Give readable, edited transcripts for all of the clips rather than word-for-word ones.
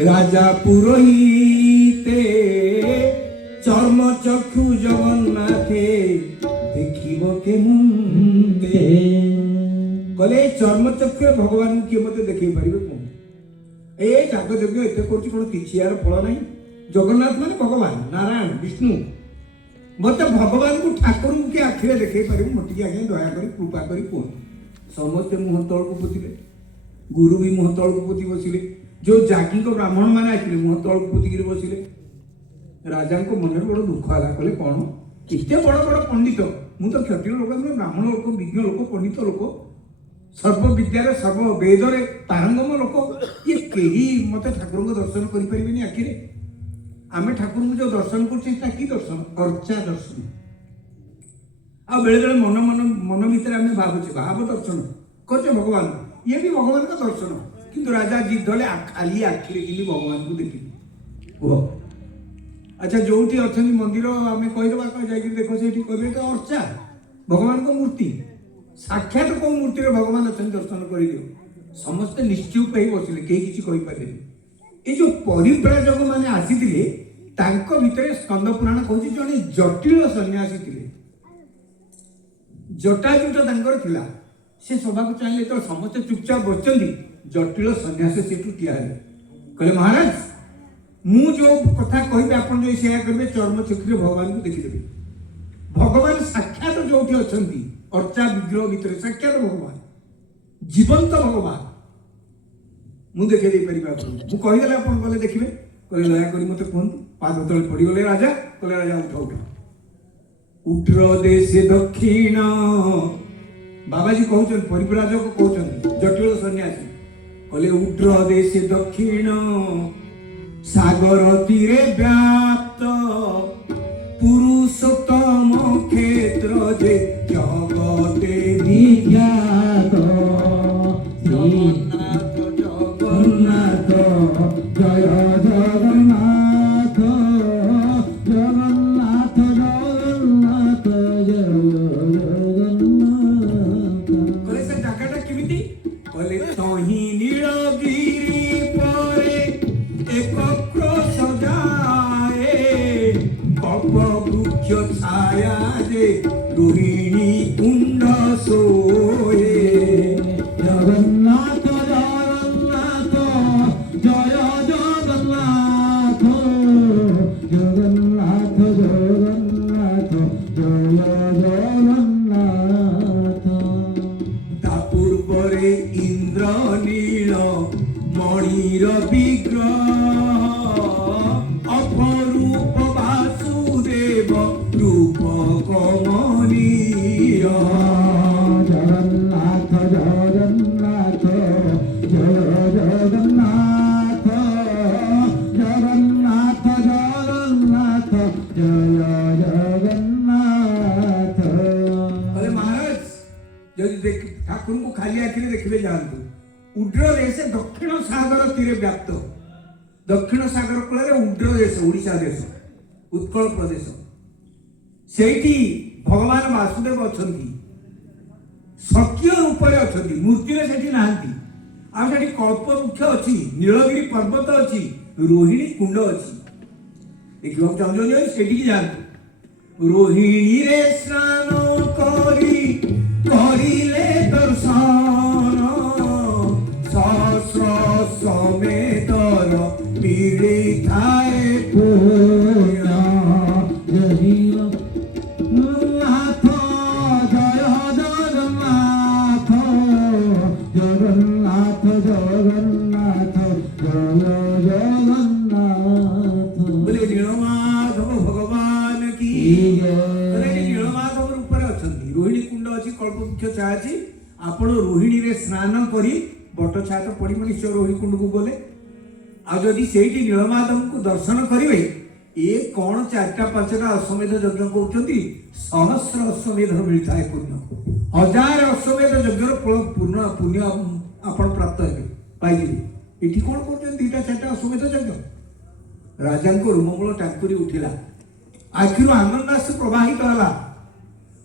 রাজা পুরোহিতে চর্ম চক্ষু জগন্নাথে দেখিব কেমুন্দে কলে চর্ম চক্ষু ভগবান কিଏ মতে দেখেଇ ପାରିବେ কোন ଏ ଯାଗ ଯଜ୍ଞ ଏତେ କରୁଛି କଣ କିଛି ଏହାର ଫଳ ନାହିଁ। ଜଗନ୍ନାଥ ମାନେ ଭଗବାନ ନାରାୟଣ ବିଷ୍ଣୁ ମତେ ଭଗବାନଙ୍କୁ ଠାକୁରଙ୍କୁ କିଏ ଆଖିରେ ଦେଖେଇ ପାରିବୁ ମତେ ଟିକେ ଆଜ୍ଞା ଦୟାକରି କୃପା କରି କୁହନ୍ତୁ। ସମସ୍ତେ ମୁହଁ ତଳକୁ ପୋତିଲେ, ଗୁରୁ ବି ମୁହଁ ତଳକୁ ପୋତି ବସିଲେ, ଯୋଉ ଯାଜ୍ଞିକ ବ୍ରାହ୍ମଣ ମାନେ ଆସିଲେ ମୁହଁ ତଳକୁ ପୋତିକିରି ବସିଲେ। ରାଜାଙ୍କ ମନରେ ବଡ ଦୁଃଖ ହେଲା, କହିଲେ କଣ କେତେ ବଡ ବଡ ପଣ୍ଡିତ, ମୁଁ ତ କ୍ଷତ୍ରିୟ ଲୋକ ନୁହେଁ, ବ୍ରାହ୍ମଣ ଲୋକ, ବିଜ୍ଞ ଲୋକ, ପଣ୍ଡିତ ଲୋକ, ସର୍ବ ବିଦ୍ୟାରେ ସର୍ବ ବେଦରେ ପାରଙ୍ଗମ ଲୋକ, ଇଏ କେହି ମତେ ଠାକୁରଙ୍କ ଦର୍ଶନ କରିପାରିବେନି ଆଖିରେ। ଆମେ ଠାକୁରଙ୍କୁ ଯୋଉ ଦର୍ଶନ କରୁଛେ ସେଟା କି ଦର୍ଶନ? ଅର୍ଚ୍ଚା ଦର୍ଶନ। ଆଉ ବେଳେ ବେଳେ ମନ ଭିତରେ ଆମେ ଭାବୁଛେ ଭାବ ଦର୍ଶନ କରୁଛେ ଭଗବାନ, ଇଏ ବି ଭଗବାନଙ୍କ ଦର୍ଶନ। କିନ୍ତୁ ରାଜା ଜିଦ୍ ଧରିଲେ ଖାଲି ଆଖିରେ କିନ୍ତୁ ଭଗବାନଙ୍କୁ ଦେଖିଲେ। କୁହ ଆଚ୍ଛା, ଯୋଉଠି ଅଛନ୍ତି ମନ୍ଦିର ଆମେ କହିଦେବା ଯାଇକି ଦେଖ ସେଇଠି କହିବେ ତ ଅର୍ଚ୍ଚା ଭଗବାନଙ୍କ ମୂର୍ତ୍ତି, ସାକ୍ଷାତ କୋଉ ମୂର୍ତ୍ତିରେ ଭଗବାନ ଅଛନ୍ତି ଦର୍ଶନ କରିଦିଅ। ସମସ୍ତେ ନିଶ୍ଚୁପ ହେଇ ବସିଲେ, କେହି କିଛି କହିପାରିଲେନି। ଏଇ ଯୋଉ ପରିବ୍ରାଜକ ମାନେ ଆସିଥିଲେ ତାଙ୍କ ଭିତରେ ସ୍କନ୍ଦ ପୁରାଣ କହୁଛି ଜଣେ ଜଟିଳ ସନ୍ନ୍ୟାସୀ ଥିଲେ, ଜଟାଜୁଟ ତାଙ୍କର ଥିଲା। ସେ ସଭାକୁ ଚାହିଁଲେ ଯେତେବେଳେ ସମସ୍ତେ ଚୁପଚାପ ବସିଛନ୍ତି, ଜଟିଳ ସନ୍ନ୍ୟାସୀ ସେଠୁ ଠିଆ ହେଲେ, କହିଲେ ମହାରାଜ ମୁଁ ଯୋଉ କଥା କହିବି ଆପଣ ଯଦି ସେୟା କରିବେ ଚର୍ମ ଚକ୍ଷୁରେ ଭଗବାନଙ୍କୁ ଦେଖିଦେବେ। ଭଗବାନ ସାକ୍ଷାତ ଯୋଉଠି ଅଛନ୍ତି ଅର୍ଚ୍ଚା ବିଗ୍ରହ ଭିତରେ ସାକ୍ଷାତ ଭଗବାନ, ଜୀବନ୍ତ ଭଗବାନ ମୁଁ ଦେଖେଇ ଦେଇପାରିବି ଆପଣଙ୍କୁ। ମୁଁ କହିଦେଲେ ଆପଣ ଗଲେ ଦେଖିବେ। କହିଲେ ଦୟାକରି ମତେ କୁହନ୍ତୁ। ପାଦ ତଳେ ପଡିଗଲେ ରାଜା, କହିଲେ ରାଜା ଉଠ ଉଠ। ଉଟ୍ର ଦେଶେ ଦକ୍ଷିଣ, ବାବାଜୀ କହୁଛନ୍ତି, ପରିବ୍ରାଜକ କହୁଛନ୍ତି, ଜଟିଳ ସନ୍ନ୍ୟାସୀ କହିଲେ ଉଟ୍ର ଦେଶେ ଦକ୍ଷିଣ ସାଗର ତୀରେ ବ୍ୟାପ୍ତ ପୁରୁଷୋତ୍ତମ କ୍ଷେତ୍ର ଯେ ଜଗତେ ବିଖ୍ୟାତ। ଜଗନ୍ନାଥ ଜଗନ୍ନାଥ ଜୟ ଜଗନ୍ନାଥ, ଜଗନ୍ନାଥ ଜଗନ୍ନାଥ ଜୟ ଜଗନ୍ନାଥ। କହିଲେ ସେ ଜାଗାଟା କେମିତି? କହିଲେ ତହିଁ ନୀଳଗିରି ପରେ ଏକ କ୍ରୋଶ ଯାଏ, କଳ୍ପ ବୃକ୍ଷ ଛାୟା ଯେ ରୋହିଣୀ କୁଣ୍ଡ ଶୋଏ। ଜଗନ୍ନାଥ ଜଗନ୍ନାଥ ଜୟ ଜଗନ୍ନାଥ, ଜଗନ୍ନାଥ ଜଗନ୍ନାଥ ଜୟ ଜଗନ୍ନାଥ। ତା ପୂର୍ବରେ ଇନ୍ଦ୍ର ନୀଳ ମଣିର ବିଗ୍ରହ, ଅପରୂପ ବାସୁଦେବ ରୂପ କମନୀୟ। ଜଗନ୍ନାଥ ଜଗନ୍ନାଥ ଜୟ ଜଗନ୍ନାଥ, ଜଗନ୍ନାଥ ଜଗନ୍ନାଥ ଜୟ ଜଗନ୍ନାଥ। କହିଲେ ମହାରାଜ ଯଦି ଠାକୁରଙ୍କୁ ଖାଲି ଆଖିରେ ଦେଖିଲେ ଯାଆନ୍ତୁ। ଉଡ୍ର ଦେଶ ଦକ୍ଷିଣ ସାଗର ତୀରେ ବ୍ୟାପ୍ତ, ଦକ୍ଷିଣ ସାଗର କୂଳରେ ଉଡ୍ର ଦେଶ, ଓଡ଼ିଶା ଦେଶ, ଉତ୍କଳ ପ୍ରଦେଶ, ସେଇଠି ଭଗବାନ ବାସୁଦେବ ଅଛନ୍ତି, ସକ୍ରିୟ ରୂପରେ ଅଛନ୍ତି, ମୂର୍ତ୍ତିରେ ସେଠି ନାହାନ୍ତି। ଆଉ ସେଠି କଳ୍ପ ବୃକ୍ଷ ଅଛି, ନୀଳଗିରି ପର୍ବତ ଅଛି, ରୋହିଣୀ କୁଣ୍ଡ ଅଛି। ଦେଖିବାକୁ ଚାହୁଁଛନ୍ତି ସେଠିକି ଯାଆନ୍ତୁ। ରୋହିଣୀରେ ସ୍ନାନ କରି କରିଲେ ଦର୍ଶନ, ସହସ୍ର ସಮೇତର ମିଳିଥାଏ ପୁଣ୍ୟ। ଜଗନ୍ନାଥ ଜୟ ଜଗନ୍ନାଥ, ଜଗନ୍ନାଥ ଜଗନ୍ନାଥ ଜୟ ଜଗନ୍ନାଥ। ବୋଲେ ନୀଳମାଧବ ଭଗବାନ କି ନୀଳମାଧବ ରୂପରେ ଅଛନ୍ତି। ରୋହିଣୀ କୁଣ୍ଡ ଅଛି, କଳ୍ପବୃକ୍ଷ ଛାୟା ଅଛି। ଆପଣ ରୋହିଣୀରେ ସ୍ନାନ କରି, ବଟ ଛାୟା ତ ପଡିବ ନିଶ୍ଚୟ ରୋହିଣୀ କୁଣ୍ଡକୁ ଗଲେ। ଆଉ ଯଦି ସେଇଠି ନୀଳମାଧବଙ୍କୁ ଦର୍ଶନ କରିବେ, ଏ କଣ 4ଟା 5ଟା ଅଶ୍ୱମେଧ ଯଜ୍ଞ କରୁଛନ୍ତି, ସହସ୍ର ଅଶ୍ୱମେଧ ମିଳିଥାଏ ପୁଣ୍ୟ। 1000 ଅଶ୍ୱମେଧ ଯଜ୍ଞର ପୂର୍ଣ୍ଣ ପୁଣ୍ୟ ଆପଣ ପ୍ରାପ୍ତ ହେବେ, ପାଇଯିବେ। ଏଠି କଣ କରୁଛନ୍ତି 2ଟା 4ଟା ଅଶ୍ୱମେଧ ଯଜ୍ଞ? ରାଜାଙ୍କ ରୁମମୂଳ ଟାଙ୍କୁରି ଉଠିଲା, ଆଖିରୁ ଆନନ୍ଦାଶ୍ରୁ ପ୍ରବାହିତ ହେଲା,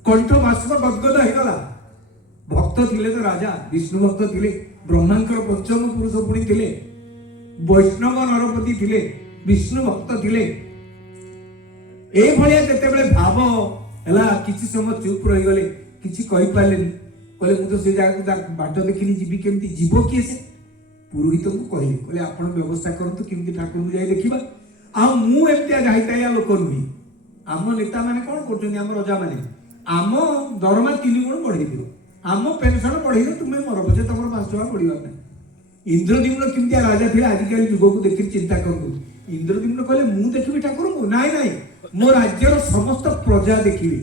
କଣ୍ଠ ବାଷ୍ପ ଗଦଗଦ ହେଇଗଲା। ଭକ୍ତ ଥିଲେ ତ ରାଜା, ବିଷ୍ଣୁ ଭକ୍ତ ଥିଲେ, ବ୍ରହ୍ମାଙ୍କର ପଞ୍ଚମ ପୁରୁଷ ପୁଣି ଥିଲେ। वैष्णव नरपति थिले, विष्णु भक्त थिले। ए भलिया जेतेबेले भाव हला किछि समय चुप रही गले, किछि कहि पालेनी, कहले मु तो से जागा बाट देखिनी, जीवी केमती, जीव किए से? पुरोहित को कहले आपण व्यवस्था करंतु केमती ठाकुर को जाई देखिबा। आ मु एतिया जाईताया लोक नुही, आम नेता माने कोन करछन, आम राजा माने आम दरमा 3 गुण बढ़ाई दियो, आम पेंशन बढ़ाई दियो, तुमे मर पछे तमर 5 टका पड़िबा नै। इंद्रद्युम्न केमती राजा थिला, आजिकाली जुग को देखि चिंता करंतु। इंद्रद्युम्न कहले मु देखिबि ठाकुर को, नाई नाई मो राज्यर समस्त प्रजा देखिबि।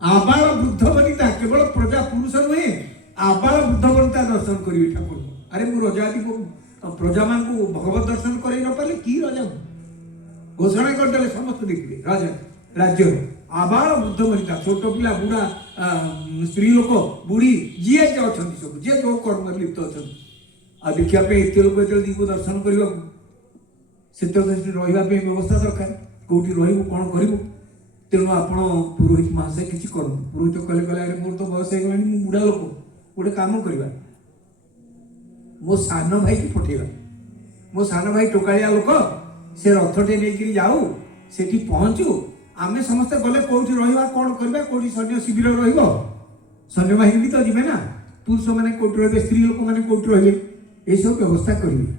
आबाल वृद्ध वनिता, केवल प्रजा पुरुष नुहे, आबाल वृद्ध वनिता दर्शन करिबि ठाकुर। अरे मु राजा को प्रजा मान को भगवत दर्शन करई न पाले की राजा घोषणा कर देले, समस्त देखिबे राजा राज्य आबाल वृद्ध वनिता, छोट पिला बुढ़ा स्त्री लोक बुढ़ी जे जे अछंती सब जे जो कर्म लिप्त अछंती। आ देखिया पे एते लोक एते दीप दर्शन करबा से तो रहिबा पे व्यवस्था दरकार, कोठी रहिबो कोन करिवो। तेणु आपण पुरोहित महाशय किछि करन। पुरोहित कहले अरे मोर तो बयस हो गलानी, मु बुढ़ा लोक, गोटे काम करबा, मो सान भाई की पठेबा। मो सान भाई टोकालिया लोक, से रथटे नेकिरी जाऊ, सेठी पहुंचू, आमे समस्त गले कोठी रहिबा, कोन करबा, कोठी सैन्य शिविर रहिबो, सैन्य बाहिनी भी तो जिबे ना, पुरुष माने कोठी रहिबे, स्त्री लोक माने कोठी रहिबे, ए सब व्यवस्था करिबे।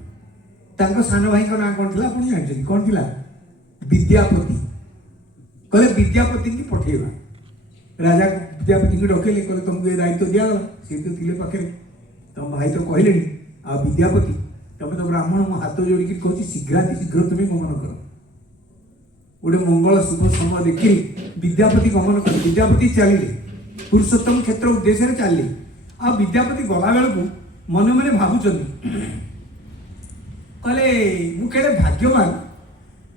तांको सान भाई को ना कोन थिला आपण जानछन, कोन थिला? विद्यापति। कहले विद्यापति की पठेबा। राजा विद्यापति को डकेले, कहले तुमको ये दायित्व दिया गला, से तो थिले पाखे, तुम भाई तो कहलेनी, आ विद्यापति तमे तो ब्राह्मण, मो हाथ जोड़ी की कहछि शीघ्राति शीघ्र तुम गमन कर। गोटे मंगल शुभ समय देखी विद्यापति गमन कर। विद्यापति चलिए पुरुषोत्तम क्षेत्र उद्देश्य चलिए। आ विद्यापति गला बेलू मन मन भावुं, कहले मु केड़े भाग्यवान,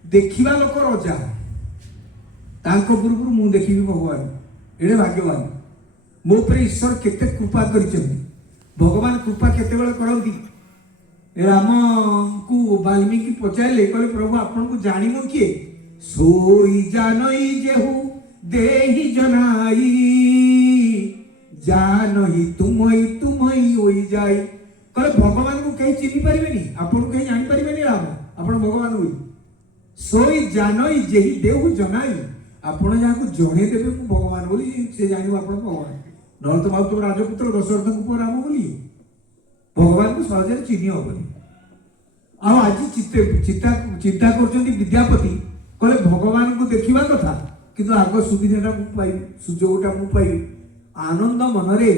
देखिबा लोक रजा, तांको पूर्व मु देखिबी भगवान, एड़े भाग्यवान। मो पर ईश्वर केते कृपा करिसेंती। भगवान कृपा केतेबेले करंती। राम को वाल्मीकि पचारे, कहले प्रभु आपन को जानिमो किए? सोई जानई जेहु देहि जनाई, जानही तुमई तुमई होई जाई। कहले भगवान को कहीं चिन्हि पारिबेनी, आपन को कहीं जानि पारिबेनी राम, आपन भगवान होई। सोई जानई जेहि देहु जनाई, आपन जहाँ को जणे देबे मु भगवान बोली, से जानिबो आपन भगवान। नल तो बाबू तो राजपुत्र दशरथ को पुଅ राम बोली, भगवान को सहज चिन्ह हेनी। आज चिंता करछन्ती विद्यापति, कहले भगवान को देखिबा कथा, किंतु आग सुविधाटा मु पाइबी, सुजोगटा मु पाइबी। आनंद मनरे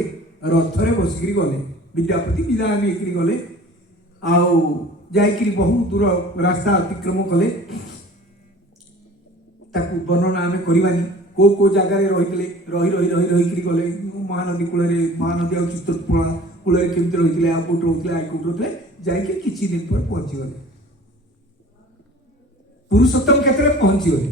रथरे बसिकरी गले, विद्यापति विदा नेकरी गले। आउ जाइकरी बहुत दूर रास्ता अतिक्रम कले। ताकू वर्णना आमे करिबानी, को जगह रही रही गले, महानदी कूल, महानदी आ चित्रकूला कूल केमती रही, आ कोट रोते आ कोट रोते, जाइए किछि दिन पर पहुंची गले, पुरुषोत्तम क्षेत्र में पहुंची गले।